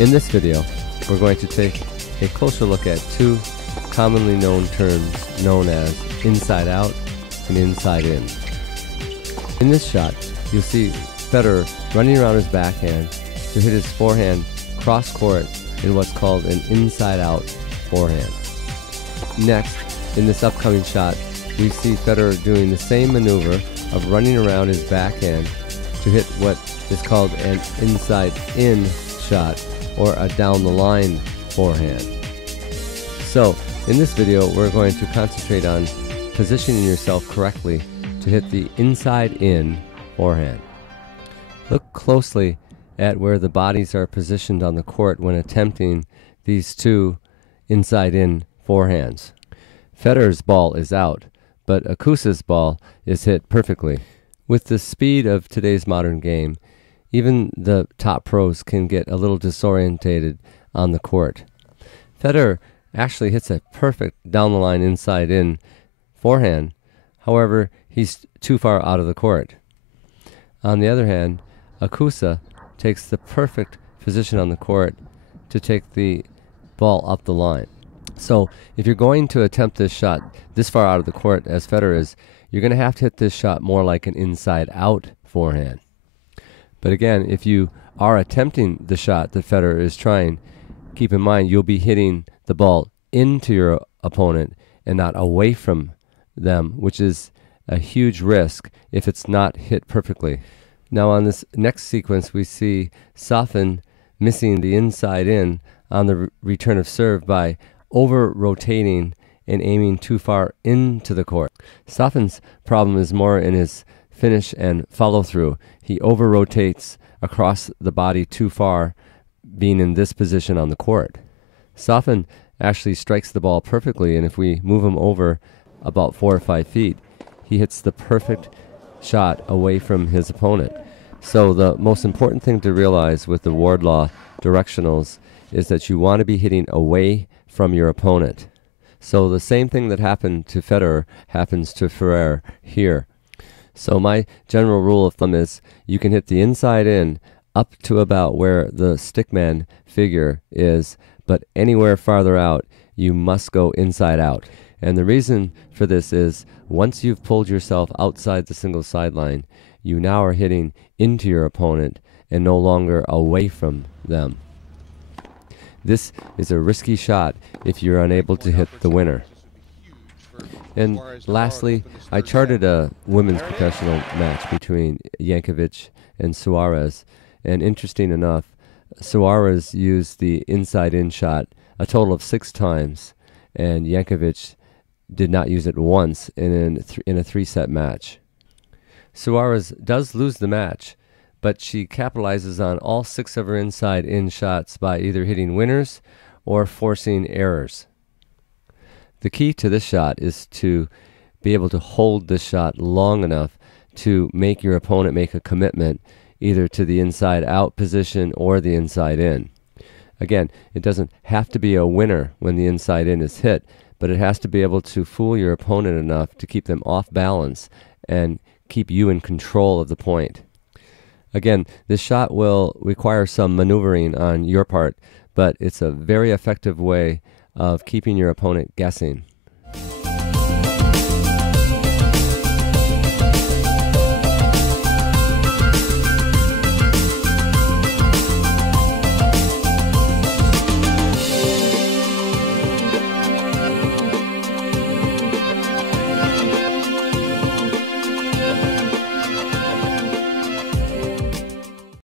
In this video, we're going to take a closer look at two commonly known terms known as inside out and inside in. In this shot, you'll see Federer running around his backhand to hit his forehand cross-court in what's called an inside-out forehand. Next, in this upcoming shot, we see Federer doing the same maneuver of running around his backhand to hit what is called an inside-in shot, or a down-the-line forehand. So, in this video, we're going to concentrate on positioning yourself correctly to hit the inside-in forehand. Look closely at where the bodies are positioned on the court when attempting these two inside-in forehands. Federer's ball is out, but Akusa's ball is hit perfectly. With the speed of today's modern game, even the top pros can get a little disorientated on the court. Federer actually hits a perfect down-the-line inside-in forehand. However, he's too far out of the court. On the other hand, Akusa takes the perfect position on the court to take the ball up the line. So if you're going to attempt this shot this far out of the court as Federer is, you're going to have to hit this shot more like an inside-out forehand. But again, if you are attempting the shot that Federer is trying, keep in mind you'll be hitting the ball into your opponent and not away from them, which is a huge risk if it's not hit perfectly. Now on this next sequence, we see Safin missing the inside in on the return of serve by over-rotating and aiming too far into the court. Safin's problem is more in his finish and follow-through. He over-rotates across the body too far, being in this position on the court. Safin actually strikes the ball perfectly, and if we move him over about 4 or 5 feet, he hits the perfect shot away from his opponent. So the most important thing to realize with the Wardlaw directionals is that you want to be hitting away from your opponent. So the same thing that happened to Federer happens to Ferrer here. So my general rule of thumb is you can hit the inside in up to about where the stickman figure is, but anywhere farther out, you must go inside out. And the reason for this is once you've pulled yourself outside the single sideline, you now are hitting into your opponent and no longer away from them. This is a risky shot if you're unable to hit the winner. And lastly, I charted a women's professional match between Jankovic and Suarez, and interesting enough, Suarez used the inside-in shot a total of 6 times, and Jankovic did not use it once in a 3-set match. Suarez does lose the match, but she capitalizes on all 6 of her inside-in shots by either hitting winners or forcing errors. The key to this shot is to be able to hold this shot long enough to make your opponent make a commitment either to the inside-out position or the inside-in. Again, it doesn't have to be a winner when the inside-in is hit, but it has to be able to fool your opponent enough to keep them off balance and keep you in control of the point. Again, this shot will require some maneuvering on your part, but it's a very effective way of keeping your opponent guessing.